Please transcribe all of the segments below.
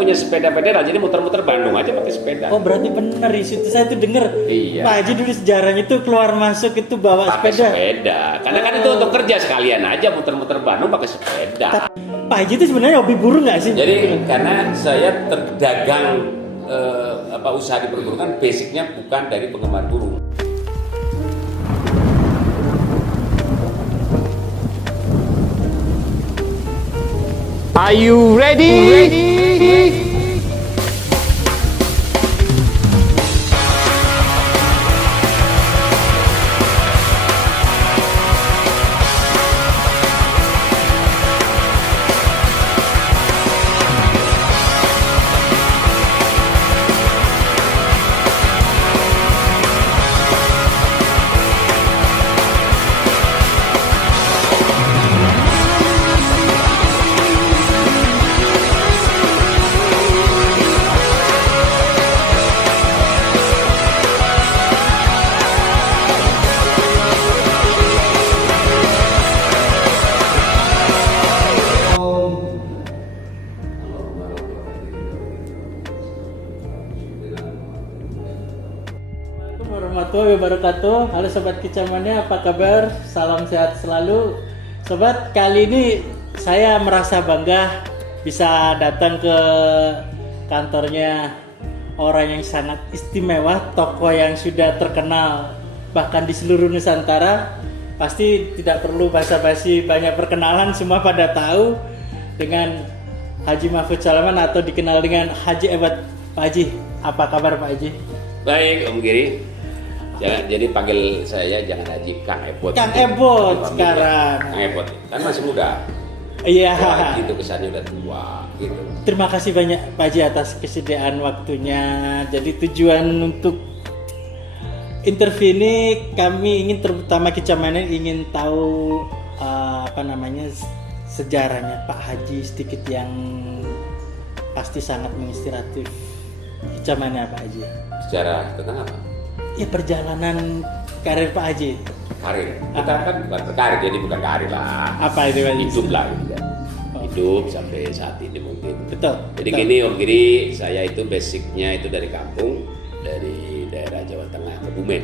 punya sepeda federal, jadi muter-muter Bandung aja pakai sepeda. Oh berarti benar di situ saya tuh denger Iya. Pak Haji dulu sejarahnya itu keluar masuk itu bawa Pakai sepeda. sepeda. Karena kan itu untuk kerja sekalian aja muter-muter Bandung pakai sepeda. Pak Haji itu sebenarnya hobi burung nggak sih? Jadi karena saya terdagang usaha di perburukan basicnya bukan dari penggemar burung. Are you ready? Assalamualaikum warahmatullahi wabarakatuh. Halo Sobat Kicamania, apa kabar? Salam sehat selalu. Sobat, kali ini saya merasa bangga bisa datang ke kantornya orang yang sangat istimewa, tokoh yang sudah terkenal bahkan di seluruh Nusantara. Pasti tidak perlu basa-basi, banyak perkenalan, semua pada tahu dengan Haji Mahfud Salaman atau dikenal dengan Haji Ebot. Pak Haji, apa kabar Pak Haji? Baik Om Giri. Jadi panggil saya jangan Haji, Kang Ebot. Kang Ebot sekarang. Kang Ebot kan masih muda. Iya. Wah, itu kesannya udah tua gitu. Terima kasih banyak Pak Haji atas kesediaan waktunya. Jadi tujuan untuk interview ini kami ingin terutama Kicamania ingin tahu sejarahnya Pak Haji sedikit yang pasti sangat menginspiratif. Kicamania Pak Haji. Sejarah tentang apa? Ya perjalanan karir Pak Haji. Karir. Kita kan bukan berkarir, jadi bukan karir lah. Apa itu Pak Haji? Hidup lah gitu kan. Hidup sampai saat ini mungkin. Betul. Jadi betul. gini Om Giri, saya itu basicnya itu dari kampung, dari daerah Jawa Tengah, Kebumen,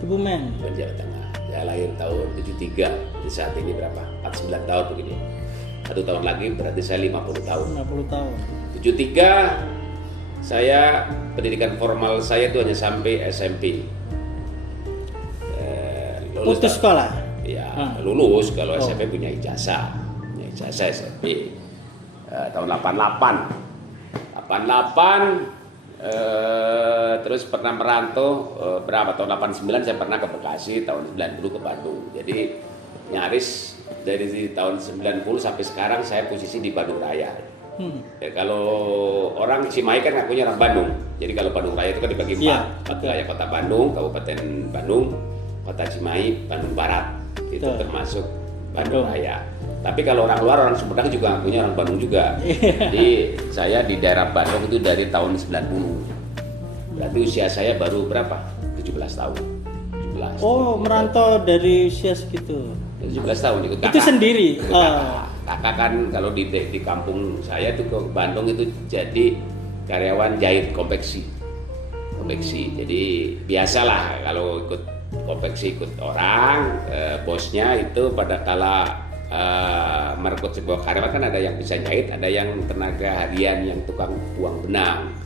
Kebumen. Jawa Tengah. Saya lahir tahun 73, di saat ini berapa? 49 tahun begini. 1 tahun lagi berarti saya 50 tahun. 50 tahun. 73 saya pendidikan formal saya itu hanya sampai SMP. Putus sekolah. Ya, lulus kalau SMP punya ijazah SMP. Tahun 88. Terus pernah merantau berapa tahun 89 saya pernah ke Bekasi, tahun 90 ke Bandung. Jadi nyaris dari tahun 90 sampai sekarang saya posisi di Bandung Raya. Ya, kalau orang Cimahi kan ngakunya orang Bandung. Jadi kalau Bandung Raya itu kan dibagi empat. Wilayah Kota Bandung, Kabupaten Bandung, Kota Cimahi, Bandung Barat. Itu termasuk Bandung Raya. Tapi kalau orang luar, orang Sumedang juga ngakunya orang Bandung juga. Jadi saya di daerah Bandung itu dari tahun 90. Berarti usia saya baru berapa? 17 tahun. 17. Oh, merantau dari usia segitu. 17 tahun ikut kakak. Itu sendiri. Kakak kan kalau di kampung saya itu ke Bandung itu jadi karyawan jahit konveksi. Jadi biasalah kalau ikut konveksi ikut orang, bosnya itu pada kala merekrut sebuah karyawan kan ada yang bisa jahit, ada yang tenaga harian yang tukang buang benang.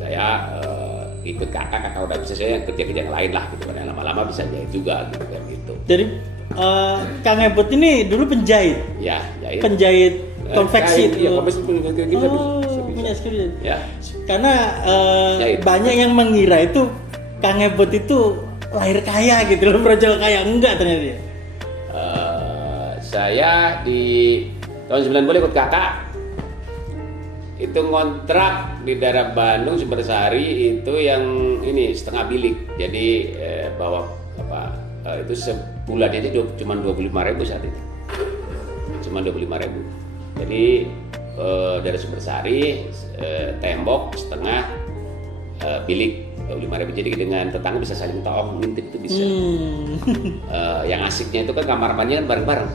Saya ikut kakak udah bisa, saya kerja yang lain lah gitu kan, lama-lama bisa jahit juga gitu kan gitu. Jadi Kang Ebot ini dulu penjahit. Ya, jahit. Penjahit konveksi itu. Iya, konveksi bisa. Punya skill. Ya. Karena Jahit. banyak yang mengira itu Kang Ebot itu lahir kaya gitu loh, brojol kaya. Enggak ternyata ya. Saya di tahun 90 ikut kakak. Itu ngontrak di daerah Bandung Sumbersari itu yang ini setengah bilik. Jadi bawa itu sebulan itu cuma 25.000 saat itu. Cuma 25.000. Jadi dari Sumbersari tembok setengah bilik 25.000. Jadi dengan tetangga bisa saling ngintip itu bisa. Yang asiknya itu kan kamar mandinya kan bareng-bareng.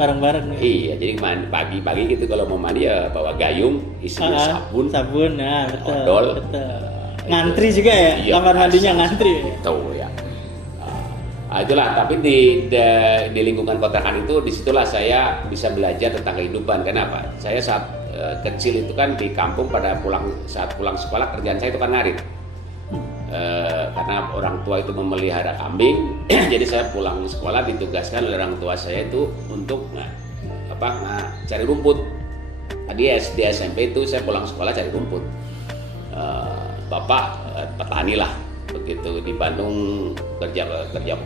bareng-bareng. Iya, jadi pagi-pagi gitu kalau mau mandi ya bawa gayung, isinya sabun, nah betul. odol. Betul. Ngantri juga ya, Iya, kamar mandinya ngantri. Tuh ya. Itulah, tapi di lingkungan kontrakan itu, disitulah saya bisa belajar tentang kehidupan. Kenapa? Saya saat kecil itu kan di kampung saat pulang sekolah kerjaan saya itu kan ngarit. Karena orang tua itu memelihara kambing, jadi saya pulang sekolah ditugaskan oleh orang tua saya itu untuk cari rumput. Tadi SD SMP itu saya pulang sekolah cari rumput. Bapak petani lah, begitu di Bandung kerja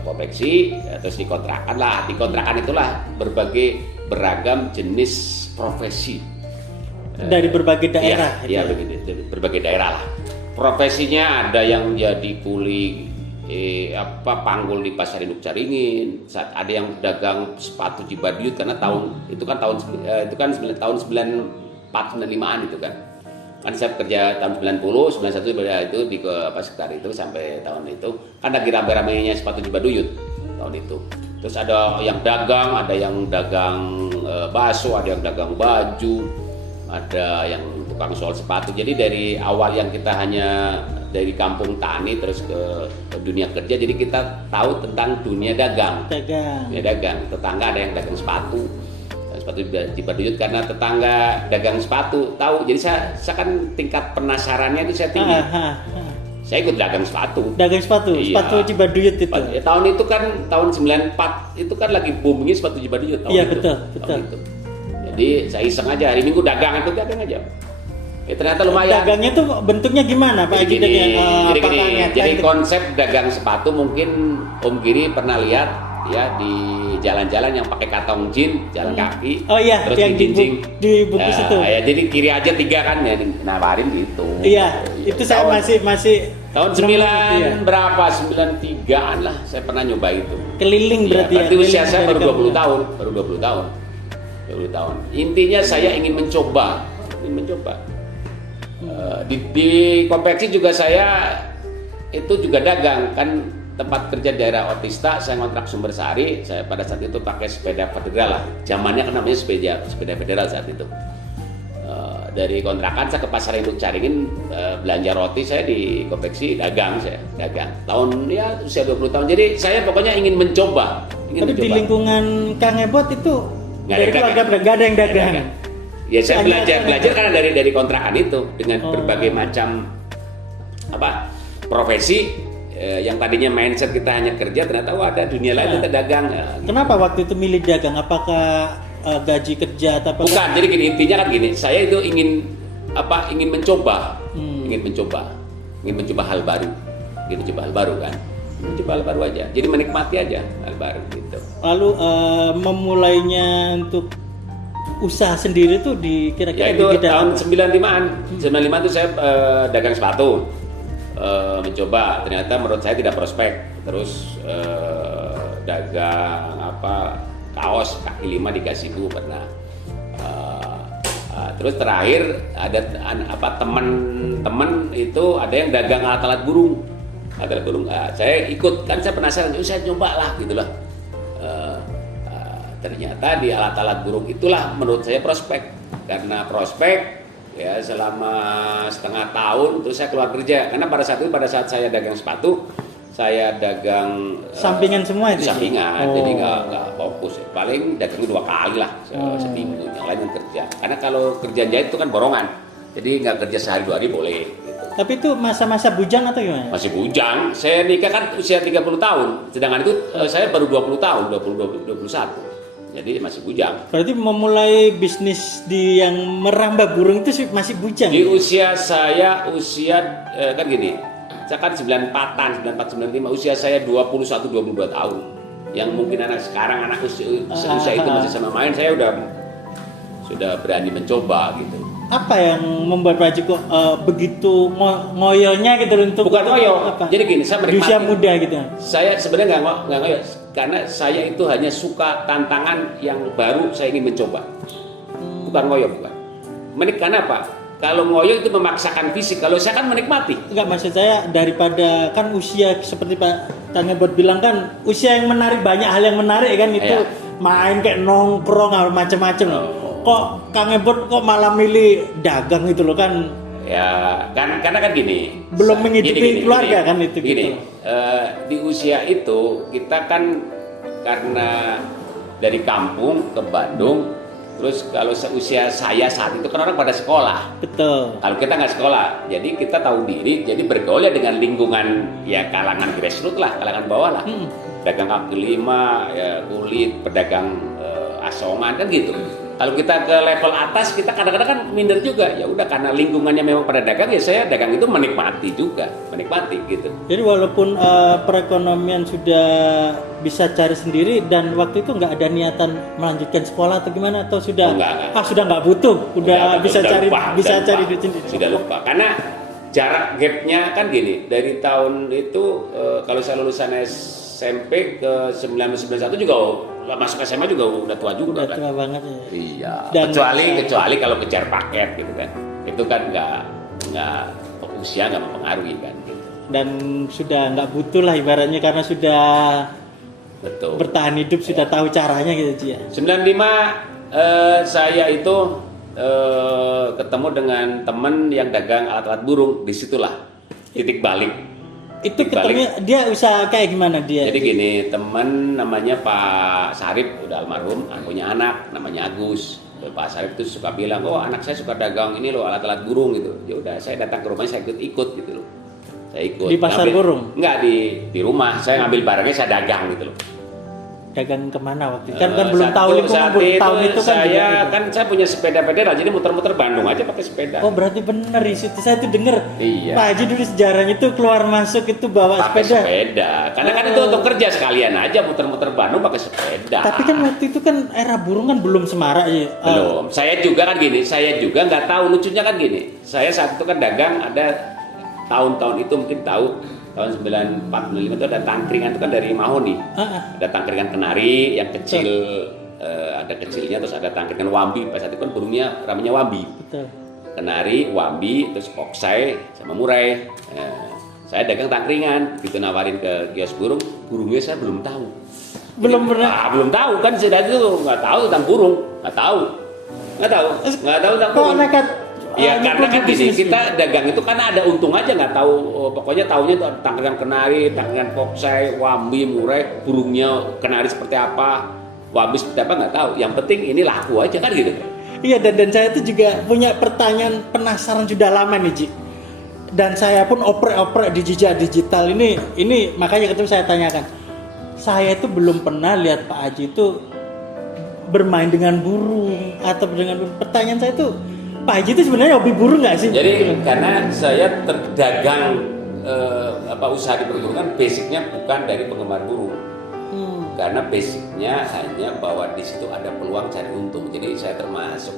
konveksi, terus dikontrakan lah. Di kontrakan itulah beragam jenis profesi Dari berbagai daerah. Iya, dari berbagai daerah lah. Profesinya ada yang jadi kuli panggul di Pasar Induk Caringin, saat ada yang dagang sepatu Cibaduyut karena tahun 94-95an itu kan. Kan saya kerja tahun 90, 91 itu di sekitar itu sampai tahun itu kan lagi rame-ramenya sepatu Cibaduyut tahun itu. Terus ada yang dagang bakso, ada yang dagang baju, ada yang tukang soal sepatu. Jadi dari awal yang kita hanya dari kampung tani terus ke dunia kerja, jadi kita tahu tentang dunia dagang. Dunia dagang. Tetangga ada yang dagang sepatu Cibaduyut karena tetangga dagang sepatu tahu. Jadi saya kan tingkat penasarannya itu saya tinggi. Saya ikut dagang sepatu. Iya. Sepatu Cibaduyut itu. Tahun itu kan tahun 94 itu kan lagi boomingnya sepatu Cibaduyut tahun iya, itu. Betul. Itu. Jadi saya iseng aja hari Minggu dagang aja. Ternyata lumayan. Dagangnya tuh bentuknya gimana Pak? Jadi konsep dagang sepatu mungkin Om Giri pernah lihat ya di jalan-jalan yang pakai kantong jin, jalan kaki. Oh iya, terus yang dibungkus itu. Ya, jadi kiri aja 3 kan ya nawarin gitu. Iya, itu saya masih tahun 9 berapa? 93-an lah saya pernah nyoba itu. Keliling berarti ya. Berarti usia saya baru 20 tahun. 20 tahun. Intinya saya ingin mencoba. Di konveksi juga saya itu juga dagang kan, tempat kerja daerah Otista, saya ngontrak Sumbersari. Saya pada saat itu pakai sepeda federal lah, zamannya kan namanya sepeda federal saat itu. Dari kontrakan saya ke Pasar Induk Caringin, belanja roti, saya di konveksi dagang. Tahun ya usia 20 tahun. Jadi saya pokoknya ingin mencoba. Di lingkungan Kang Ebot itu dari keluarga nggak ada yang dagang. Ya saya belajar karena dari kontrakan itu dengan berbagai macam profesi yang tadinya mindset kita hanya kerja, ternyata ada dunia lain kita dagang. Kenapa waktu itu milih dagang? Apakah gaji kerja atau apa? Bukan, jadi gini, intinya kan gini, saya itu ingin mencoba, ingin mencoba hal baru, kan. Mencoba hal baru aja, jadi menikmati aja hal baru gitu. Lalu memulainya untuk usaha sendiri tuh kira-kira ya itu tahun 95-an. 95 itu saya dagang sepatu. Mencoba, ternyata menurut saya tidak prospek. Terus dagang kaos kaki 5 di Gasibu pernah. Terus terakhir ada teman-teman itu ada yang dagang alat-alat burung. Saya ikut, kan saya penasaran, saya coba lah gitulah. Ternyata di alat-alat burung itulah menurut saya prospek. Karena prospek ya selama setengah tahun terus saya keluar kerja. Karena pada saat saya dagang sepatu, saya dagang sampingan semua itu. Sampingan, jadi nggak fokus. Paling dagang 2 kali lah seminggu. Yang lain kerja. Karena kalau kerja jahit itu kan borongan. Jadi nggak kerja sehari 2 hari boleh. Gitu. Tapi itu masa-masa bujang atau gimana? Masih bujang. Saya nikah kan usia 30 tahun. Sedangkan itu saya baru 20 tahun, 21. Jadi masih bujang. Berarti memulai bisnis yang merambah burung itu masih bujang. Di usia saya kan gini. Saya kan 94, 95, usia saya 21, 22 tahun. Yang mungkin anak sekarang usia itu masih sama main, saya sudah berani mencoba gitu. Apa yang membuat Pak Joko begitu ngoyonya gitu untuk bukan ngoyo. Jadi gini, saya menikmati. Di usia muda gitu. Saya sebenarnya nggak ngoyo, karena saya itu hanya suka tantangan yang baru, saya ingin mencoba. Bukan ngoyo, bukan. Karena apa? Kalau ngoyo itu memaksakan fisik, kalau saya kan menikmati. Enggak, maksud saya daripada kan usia seperti Pak Tangebot bilang kan usia yang menarik, banyak hal yang menarik kan itu main kayak nongkrong macam-macam. Kok Kang Ebot kok malah milih dagang gitu loh kan? Ya kan karena kan gini. Belum menghidupi keluarga kan itu gini. gitu. Di usia itu kita kan karena dari kampung ke Bandung, terus kalau seusia saya saat itu kan orang pada sekolah. Betul. Kalau kita nggak sekolah, jadi kita tahu diri, jadi bergaul ya dengan lingkungan ya kalangan grassroots lah, kalangan bawah lah. Pedagang kaki lima, ya kulit, pedagang asongan kan gitu. Kalau kita ke level atas, kita kadang-kadang kan minder juga. Ya udah karena lingkungannya memang pada dagang, ya saya dagang itu menikmati juga, menikmati gitu. Jadi walaupun perekonomian sudah bisa cari sendiri dan waktu itu nggak ada niatan melanjutkan sekolah atau gimana atau sudah sudah nggak butuh, udah bisa cari duit sendiri. Sudah lupa karena jarak gapnya kan gini dari tahun itu kalau saya lulusan SMP ke 1991 juga masuk SMA juga udah tua juga kan. Tua banget ya. Iya. Dan kecuali kalau kejar paket gitu kan. Itu kan nggak usia nggak mempengaruhi kan. Gitu. Dan sudah nggak butuh lah ibaratnya karena sudah betul bertahan hidup sudah tahu caranya gitu Ci ya. 95 saya itu ketemu dengan teman yang dagang alat-alat burung, disitulah titik balik. Itu ketemu dia usaha kayak gimana dia? Jadi gini, teman namanya Pak Sarip udah almarhum, punya anak namanya Agus. Pak Sarip itu suka bilang, oh anak saya suka dagang ini loh alat-alat burung gitu. Ya udah saya datang ke rumahnya, saya ikut gitu loh. Saya ikut. Di pasar burung? Enggak, di rumah. Saya ngambil barangnya, saya dagang gitu loh. Dagang kemana waktu itu? Kan belum tahu lingkungan, belum tahun itu kan. Saya punya sepeda pedal, jadi muter-muter Bandung aja pakai sepeda. Oh berarti bener itu saya tuh denger. Iya. Pak Haji dulu sejarahnya itu keluar masuk itu bawa pakai sepeda. Karena kan itu untuk kerja sekalian aja muter-muter Bandung pakai sepeda. Tapi kan waktu itu kan era burung kan belum semarak ya. Belum. Saya juga kan gini, saya juga nggak tahu, lucunya kan gini. Saya saat itu kan dagang ada tahun-tahun itu mungkin tahu. Tahun 95 itu ada tangkringan itu kan dari mahoni. Ada tangkringan kenari yang kecil, ada kecilnya, terus ada tangkringan wambi. Pas saat itu kan burungnya namanya wambi. Betul. Kenari, wambi, terus oksai sama murai. Saya dagang tangkringan, gitu nawarin ke kios burung. Burungnya saya belum tahu. Belum pernah. Belum tahu kan saya itu nggak tahu tentang burung, nggak tahu tentang burung. Ya karena kan gini, kita dagang itu karena ada untung aja, nggak tahu, pokoknya tahunya tuh tangkringan kenari, tangkringan poksai, wambi, murai, burungnya kenari seperti apa, wambi seperti apa nggak tahu. Yang penting ini laku aja kan gitu. Iya dan saya itu juga punya pertanyaan penasaran sudah lama nih Ji. Dan saya pun oprek di jejak digital ini makanya ketemu saya tanyakan. Saya itu belum pernah lihat Pak Haji itu bermain dengan burung atau dengan pertanyaan saya itu Pak Haji itu sebenarnya hobi burung nggak sih? Jadi karena saya terdagang usaha di perburungan basicnya bukan dari penggemar burung, karena basicnya hanya bahwa di situ ada peluang cari untung. Jadi saya termasuk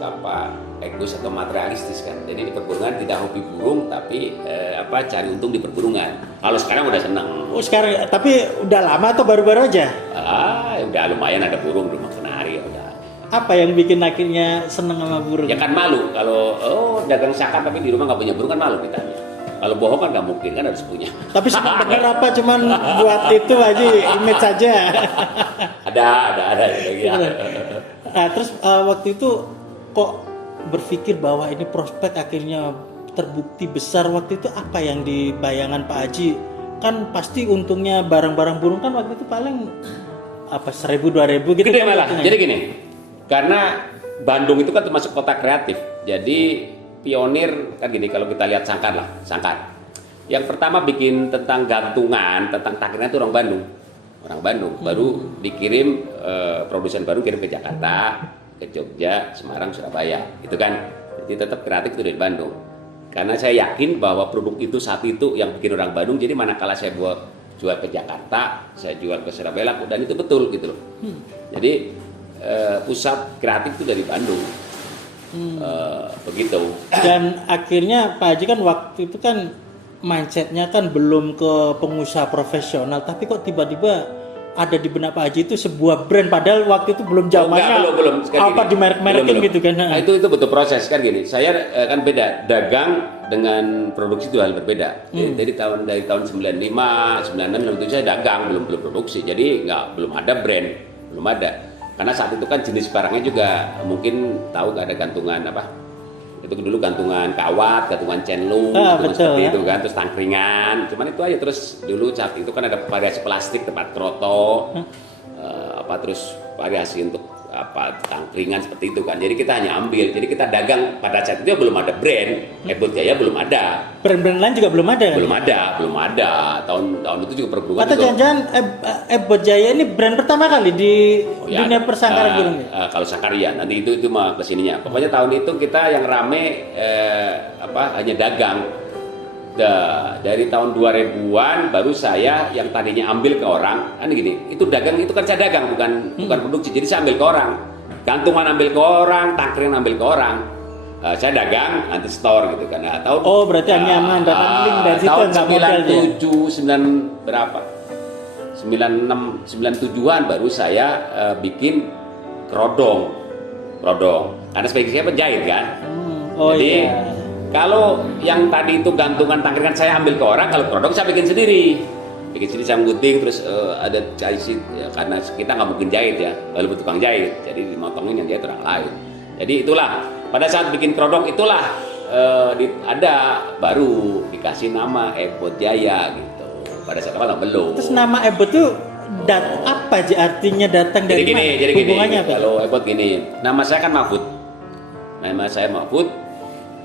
egois atau materialistis kan. Jadi di perburungan tidak hobi burung tapi cari untung di perburungan. Kalau sekarang udah senang. Oh sekarang, tapi udah lama atau baru-baru aja? Udah lumayan ada burung di rumah kenari udah. Apa yang bikin akhirnya seneng sama burung? Ya kan malu kalau dagang sakat tapi di rumah nggak punya burung kan malu ditanya. Kalau bohong kan nggak mungkin, kan harus punya. Tapi seneng denger apa cuman buat itu aja image saja. ada ya. Nah, terus waktu itu kok berpikir bahwa ini prospek akhirnya terbukti besar. Waktu itu apa yang dibayangan Pak Haji? Kan pasti untungnya barang-barang burung kan waktu itu paling 1.000-2.000 gitu. Gede kan malah. untungnya. Jadi gini. Karena Bandung itu kan termasuk kota kreatif, jadi pionir kan gini kalau kita lihat Sangkar. Yang pertama bikin tentang gantungan, tentang takirnya itu orang Bandung, baru dikirim produsen baru kirim ke Jakarta, ke Jogja, Semarang, Surabaya, itu kan. Jadi tetap kreatif itu dari Bandung. Karena saya yakin bahwa produk itu saat itu yang bikin orang Bandung, jadi manakala saya jual ke Jakarta, saya jual ke Surabaya, dan itu betul gitu loh. Jadi pusat kreatif itu dari Bandung, begitu. Dan akhirnya Pak Haji kan waktu itu kan mindsetnya kan belum ke pengusaha profesional, tapi kok tiba-tiba ada di benak Pak Haji itu sebuah brand, padahal waktu itu belum zamannya belum di merek-merekin gitu kan. Nah, itu betul proses kan gini. Saya kan beda, dagang dengan produksi itu hal berbeda. Dari tahun 95, 96, 97 saya dagang belum produksi. Jadi belum ada brand, belum ada. Karena saat itu kan jenis barangnya juga mungkin tahu gak ada gantungan apa? Itu dulu gantungan kawat, gantungan cenlung, Betul, seperti ya. itu kan, terus tangkringan. Cuman itu aja. Terus dulu saat itu kan ada variasi plastik tempat kroto, terus variasi untuk tangkringan seperti itu kan. Jadi kita hanya ambil. Jadi kita dagang pada saat itu belum ada brand. Ebot Jaya belum ada. Brand-brand lain juga belum ada kan? Belum ada. Tahun itu juga perburuan. Atau jangan-jangan Ebot Jaya ini brand pertama kali di dunia persangkaran burung ya? Kalau sangkar ya, nanti itu mah kesininya. Pokoknya tahun itu kita yang rame hanya dagang. Dari tahun 2000-an baru saya yang tadinya ambil ke orang, kan gini, itu dagang itu kan saya dagang bukan produksi, jadi saya ambil ke orang, gantungan ambil ke orang, tangkringan ambil ke orang, saya dagang nanti store gitu kan. Nah, berarti nyaman dan link dari situ tahun nggak modal ya? 97 berapa? 96 97-an baru saya bikin kerodong, karena sebagai saya penjahit kan. Jadi kalau yang tadi itu gantungan tangkringan saya ambil ke orang, kalau kerodong saya bikin sendiri saya gunting, terus ada isi ya, karena kita nggak mungkin jahit ya, lalu tukang jahit, jadi dimotongin yang jahit orang lain. Jadi itulah pada saat bikin kerodong itulah ada baru dikasih nama Ebot Jaya gitu. Pada saat awal belum. Terus nama Ebot tuh apa aja artinya, datang dari mana? Jadi Hubungannya gini, kalau Ebot gini, nama saya kan Mahfud.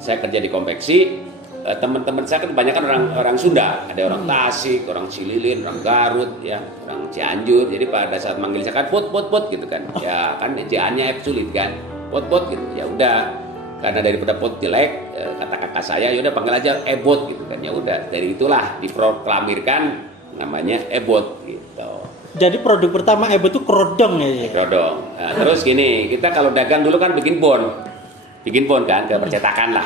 Saya kerja di konveksi. Teman-teman saya kan kebanyakan orang Sunda, ada orang Tasik, orang Cililin, orang Garut, ya, orang Cianjur. Jadi pada saat manggil saya kan pot gitu kan, ya kan J-nya sulit kan, pot gitu. Ya udah, karena daripada pot jelek, kata kakak saya, ya udah panggil aja Ebot gitu kan. Ya udah, dari itulah diproklamirkan namanya Ebot gitu. Jadi produk pertama Ebot tuh kerodong ya? Kerodong. Nah, terus gini, kita kalau dagang dulu kan bikin bon kan ke percetakan lah.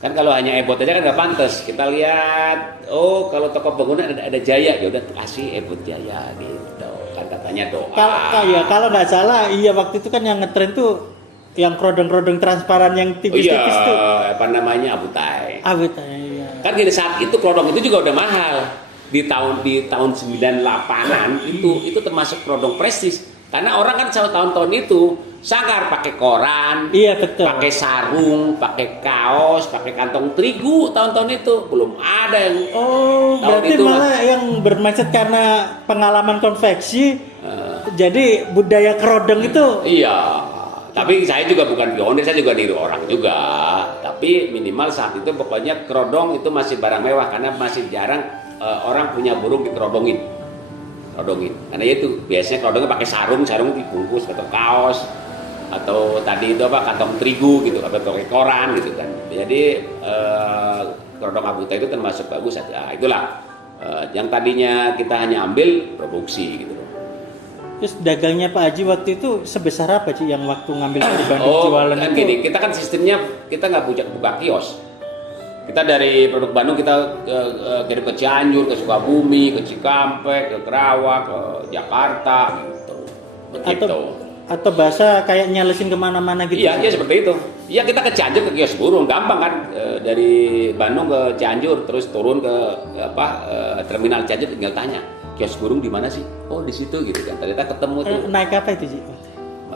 Kan kalau hanya Ebot aja kan nggak pantas. Kita lihat, kalau toko bangunan ada Jaya, ya udah kasih Ebot Jaya gitu. Kan katanya doa. Kalau nggak salah, iya waktu itu kan yang ngetren tuh yang kerodong-kerodong transparan yang tipis-tipis tuh. Apa namanya Abutai. Iya. Kan gini, saat itu kerodong itu juga udah mahal. Di tahun 98-an itu termasuk kerodong prestis. Karena orang kan selalu tahun-tahun itu sangkar pakai koran, iya betul, pakai sarung, pakai kaos, pakai kantong terigu. Tahun-tahun itu belum ada yang. Berarti itu malah yang bermacet karena pengalaman konveksi. Jadi budaya kerodong itu. Iya. Tapi saya juga bukan pionir, saya juga niru orang juga. Tapi minimal saat itu pokoknya kerodong itu masih barang mewah karena masih jarang orang punya burung dikerodongin. Karena itu biasanya kerodongnya pakai sarung dibungkus atau kaos atau tadi itu kantong terigu gitu atau pakai koran gitu kan. Jadi kerodong Abutai itu termasuk bagus saja. Itulah yang tadinya kita hanya ambil produksi gitu. Terus dagangnya Pak Haji waktu itu sebesar apa sih yang waktu ngambil dari Bandung jualan kan itu? Gini, kita kan sistemnya kita nggak buka kios. Kita dari produk Bandung kita kirim ke Cianjur, ke Sukabumi, ke Cikampek, ke Kerawang, ke Jakarta gitu. Begitu. Atau bahasa kayak nyalesin kemana-mana gitu? Iya seperti itu. Iya kita ke Cianjur, ke kios burung, gampang kan. Dari Bandung ke Cianjur, terus turun ke terminal Cianjur, tinggal tanya kios burung di mana sih? Oh di situ gitu kan. Ternyata ketemu tuh. Naik apa itu sih?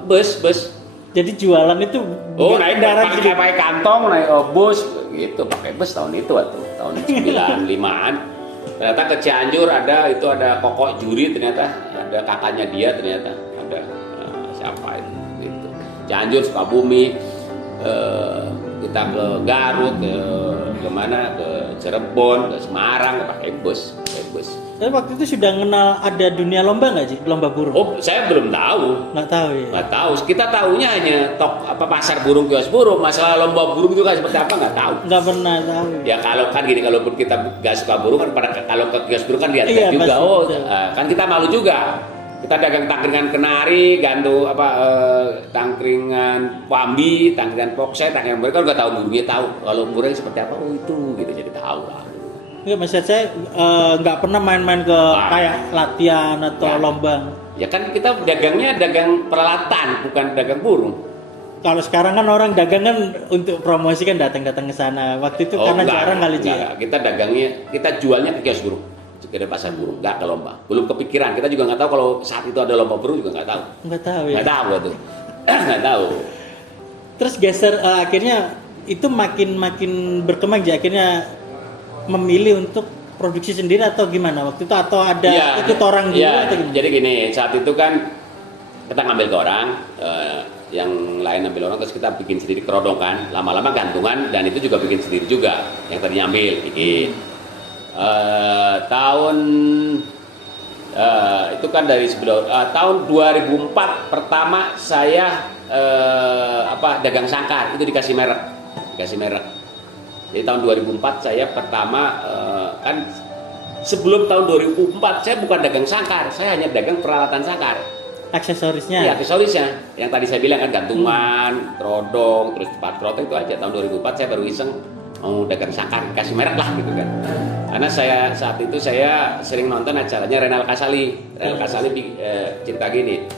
Bus. Jadi jualan itu naik pakai kantong, naik bus gitu, pakai bus tahun itu tahun 95-an. Ternyata ke Cianjur ada Kokok Juri, ternyata ada kakaknya dia, ternyata ada siapa itu gitu. Cianjur, Sukabumi, kita ke Garut, ke mana, ke Cirebon, ke Semarang, pakai bus. Tapi waktu itu sudah kenal ada dunia lomba nggak sih, lomba burung? Saya belum tahu. Nggak tahu ya. Nggak tahu. Kita tahunya hanya pasar burung, kios burung. Masalah lomba burung itu kan seperti apa nggak tahu. Nggak pernah tahu. Ya kalau kan gini, kalaupun kita nggak suka burung kan kalau ke kios burung kan lihat juga. Kan kita malu juga. Kita dagang tangkringan kenari, tangkringan pambi, tangkringan pokse, tangkringan mereka nggak tahu burungnya tahu. Kalau burungnya seperti apa, itu gitu jadi tahu lah. Enggak, maksud saya nggak pernah main-main ke kayak latihan atau lomba. Ya kan kita dagangnya dagang peralatan, bukan dagang burung. Kalau sekarang kan orang dagang kan untuk promosi kan datang ke sana. Waktu itu karena jarang kali Kita dagangnya, kita jualnya ke kios burung. Kita pasar burung, nggak ke lomba. Belum kepikiran, kita juga nggak tahu kalau saat itu ada lomba burung juga nggak tahu. Nggak tahu ya. Nggak tahu tuh, nggak tahu. Terus geser akhirnya itu makin berkembang jadi akhirnya memilih untuk produksi sendiri atau gimana waktu itu, atau ada ikut orang dulu atau gimana? Jadi gini, saat itu kan kita ngambil ke orang, yang lain ambil orang, terus kita bikin sendiri kerodong kan, lama-lama gantungan, dan itu juga bikin sendiri juga, yang tadinya ambil bikin. Itu kan dari sebelum tahun 2004 pertama saya dagang sangkar, itu dikasih merek. Jadi tahun 2004 saya pertama kan sebelum tahun 2004 saya bukan dagang sangkar, saya hanya dagang peralatan sangkar. Aksesorisnya? Iya, aksesorisnya. Yang tadi saya bilang kan gantungan, kerodong, terus tempat kerodong itu aja. Tahun 2004 saya baru iseng mau dagang sangkar, kasih merek lah gitu kan. Karena saat itu saya sering nonton acaranya Renal Kasali. Renal Kasali cerita gini,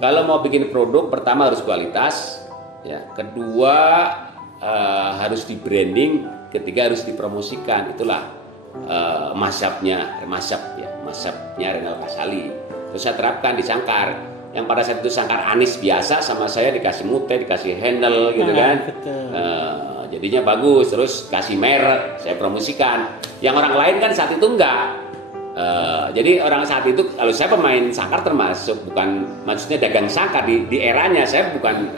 kalau mau bikin produk pertama harus kualitas, ya. Kedua harus di branding, ketiga harus dipromosikan. Itulah masabnya Renal Kasali. Terus saya terapkan di sangkar. Yang pada saat itu sangkar anis biasa, sama saya dikasih mute, dikasih handle gitu kan. Jadinya bagus, terus kasih merek, saya promosikan. Yang orang lain kan saat itu enggak. Jadi orang saat itu, kalau saya pemain sangkar termasuk, maksudnya dagang sangkar di eranya, saya bukan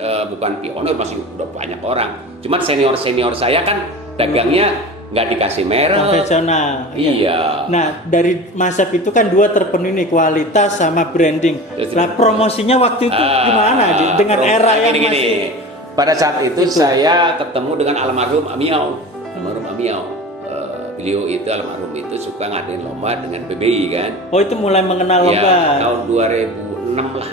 pionir, masih udah banyak orang. Cuman senior saya kan dagangnya nggak dikasih merek. Konvensional. Iya. Nah dari Masab itu kan dua terpenuhi nih, kualitas sama branding. Nah promosinya waktu itu gimana dengan era yang masih? Pada saat itu saya ketemu dengan almarhum Amiau. Beliau itu almarhum itu suka ngadain lomba dengan PBI kan. Oh itu mulai mengenal lomba. Ya, tahun 2006 lah,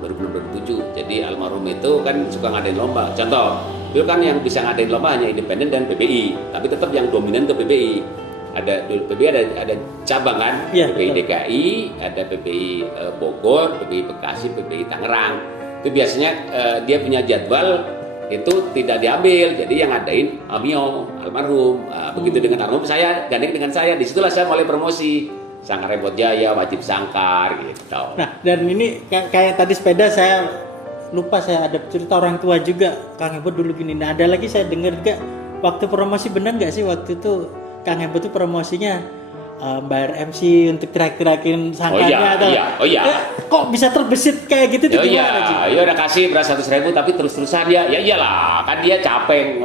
2007. Jadi almarhum itu kan suka ngadain lomba. Contoh, beliau kan yang bisa ngadain lomba hanya independen dan PBI, tapi tetap yang dominan ke PBI. ada cabang kan, ya, PBI DKI, ada PBI Bogor, PBI Bekasi, PBI Tangerang. Itu biasanya dia punya jadwal itu tidak diambil, jadi yang ngadain Amio almarhum. Begitu dengan almarhum, saya gandeng dengan saya, disitulah saya mulai promosi Sangkar Repot Jaya, Wajib Sangkar gitu. Nah dan ini kayak tadi sepeda, saya lupa, saya ada cerita orang tua juga, Kang Hebo dulu gini. Nah ada lagi saya dengar juga waktu promosi, benar nggak sih waktu itu Kang Hebo tuh promosinya bayar MC untuk terak-terakin sangkarnya Oh iya. Kok bisa terbesit kayak gitu tuh gimana sih? Iya udah kasih beras 100.000 tapi terus-terusan dia. Ya iyalah, kan dia capek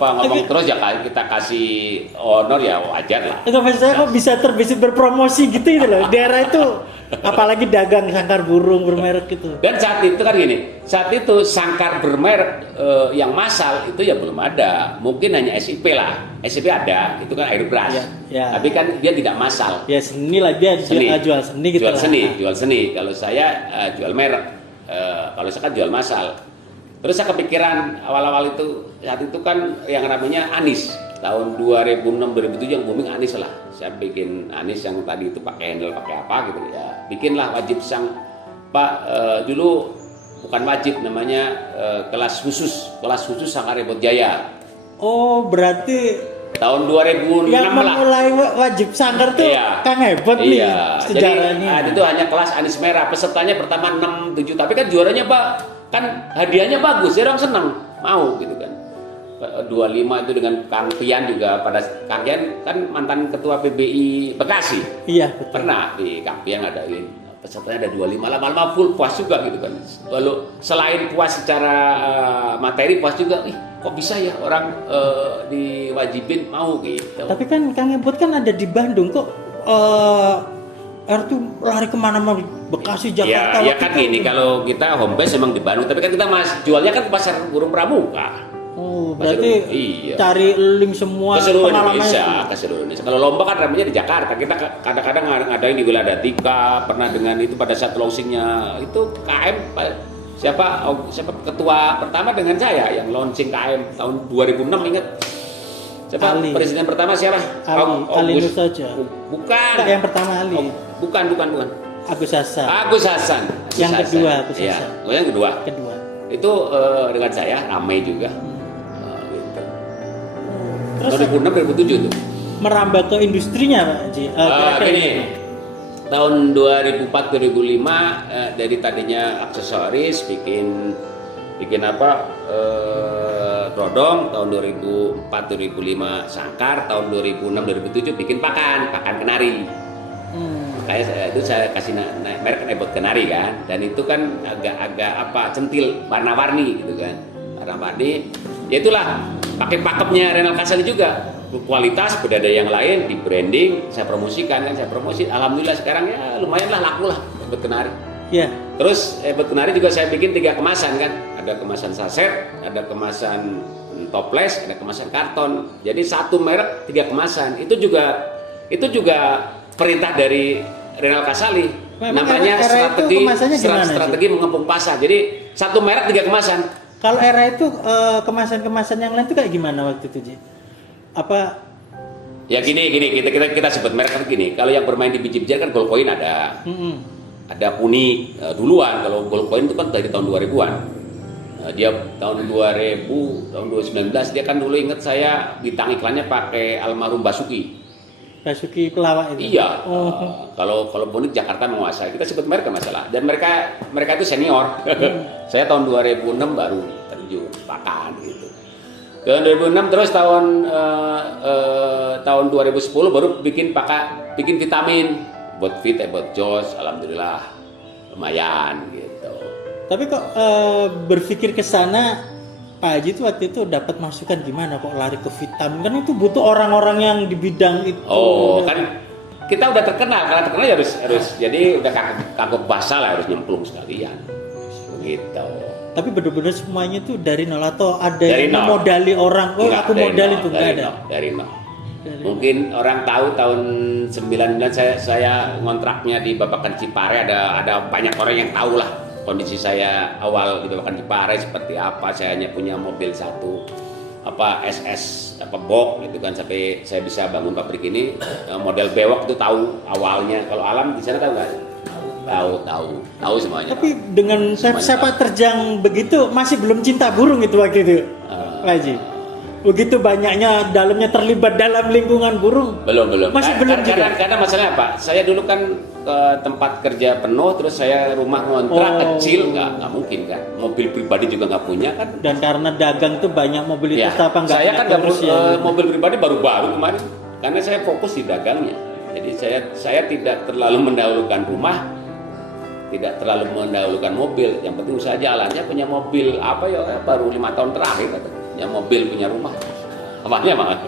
ngomong terus ya, kita kasih honor ya wajar lah. Itu maksud saya kok bisa terbesit berpromosi gitu loh. Daerah itu apalagi dagang sangkar burung bermerek gitu. Dan saat itu kan gini, saat itu sangkar bermerek yang massal itu ya belum ada. Mungkin hanya SIP lah. SIP ada, itu kan air beras. Ya. Tapi kan dia tidak massal. Ya seni lah, dia jual seni gitu. Jual seni. Kalau saya jual merek. Kalau saya kan jual massal. Terus saya kepikiran awal-awal itu, saat itu kan yang namanya anis. Tahun 2006-2007 yang booming anis lah. Saya bikin anis yang tadi itu pakai handle, pakai apa gitu ya. Bikinlah Wajib Sang Pak, dulu bukan wajib, namanya kelas khusus Sangkar Repot Jaya. Oh berarti tahun 2006 yang lah. memulai Wajib Sangkar tuh Kang Hebo nih sejarahnya. Jadi itu hanya kelas anis merah. Pesertanya pertama 6, 7, tapi kan juaranya Pak, kan hadiahnya bagus, ya orang senang mau gitu kan. 25 itu dengan Kang Pian juga, pada Kang Pian kan mantan ketua PBI Bekasi. Iya betul. Pernah di Kang Pian ngadain, pesertanya ada 25, lama-lama full puas juga gitu kan. Lalu selain puas secara materi, puas juga, kok bisa ya orang diwajibin mau gitu. Tapi kan Kang Hebo kan ada di Bandung, kok tuh lari kemana-mana, Bekasi, Jakarta. Ya kan gini, kalau kita home base memang di Bandung, tapi kan kita jualnya kan pasar burung pramuka. Oh, berarti cari link semua pengalamannya ke seluruh Indonesia. Kalau lomba kan ramenya di Jakarta. Kita kadang-kadang ngadain di Wiladatika, pernah dengan itu pada saat launchingnya itu KM siapa ketua pertama dengan saya yang launching KM tahun 2006, ingat. Siapa Ali. Presiden pertama siapa? Ali Nur saja. Bukan. Yang pertama Ali. Bukan. Agus Hasan. Yang kedua Agus Hasan. Yang kedua. Itu dengan saya ramai juga. Terus 2006-2007 tuh. merambah ke industrinya Pak Haji? Kira-kira Gini, tahun 2004-2005 dari tadinya aksesoris bikin apa trodong, tahun 2004-2005 sangkar, tahun 2006-2007 bikin pakan kenari. Kayak itu saya kasih merek Ebot Kenari kan, dan itu kan agak apa centil warna-warni gitu kan, warna-warni. Ya itulah pakai pakepnya Renal Kasali juga, kualitas beda ada yang lain, di branding, saya promosikan kan, saya promosi. Alhamdulillah sekarang ya lumayan lah laku lah Ebot Kenari. Iya. Terus Ebot Kenari juga saya bikin 3 kemasan kan, ada kemasan saset, ada kemasan toples, ada kemasan karton. Jadi satu merek 3 kemasan. Itu juga perintah dari Renal Kasali. Namanya strategi mengepung pasar. Jadi satu merek 3 kemasan. Kalau era itu kemasan-kemasan yang lain itu kayak gimana waktu itu Ji? Apa? Ya gini kita sebut merek gini. Kalau yang bermain di biji-bijian kan Goldcoin ada. Ada Puni duluan. Kalau Goldcoin itu kan dari tahun 2000-an. Dia tahun 2000, tahun 2019 dia kan dulu inget saya bintang iklannya pakai almarhum Basuki Pelawak itu. Iya. Kalau Bonik Jakarta menguasai. Kita sebut merek masalah. Dan mereka itu senior. Saya tahun 2006 baru terjun pakan gitu. Tahun 2006 terus tahun 2010 baru bikin vitamin buat fit, buat jos. Alhamdulillah lumayan gitu. Tapi kok berpikir ke sana Pak Haji itu waktu itu dapat masukan gimana kok lari ke vitamin, kan itu butuh orang-orang yang di bidang itu. Oh kan kita udah terkenal, karena terkenal ya harus jadi udah kagok basah lah, harus nyemplung sekalian begitu. Tapi benar-benar semuanya tuh dari nol atau ada Dari yang nol. modali orang? Oh Enggak, aku dari modal nol, itu enggak ada. dari nol. Mungkin orang tahu tahun 99 saya ngontraknya di Babakan Cipare, ada banyak orang yang tahu lah kondisi saya awal di Babakan Cipare seperti apa. Saya hanya punya mobil satu SS box gitu kan, sampai saya bisa bangun pabrik ini. Model bewok itu tahu awalnya. Kalau Alam di sana tahu nggak? Tahu semuanya. Tapi dengan sepak terjang begitu masih belum cinta burung itu waktu itu, Pak Haji. Begitu banyaknya dalamnya terlibat dalam lingkungan burung. Belum. Masih belum juga. Karena masalahnya apa? Saya dulu kan ke tempat kerja penuh, terus saya rumah ngontrak kecil, nggak mungkin kan. Mobil pribadi juga nggak punya kan. Dan karena dagang tuh banyak mobilitas apa nggak? Saya kan nggak terus ya. mobil pribadi baru-baru kemarin, karena saya fokus di dagangnya. Jadi saya tidak terlalu mendahulukan rumah, tidak terlalu mendahulukan mobil. Yang penting usaha jalan. Saya punya mobil baru 5 tahun terakhir, yang mobil punya rumah. Apanya banget.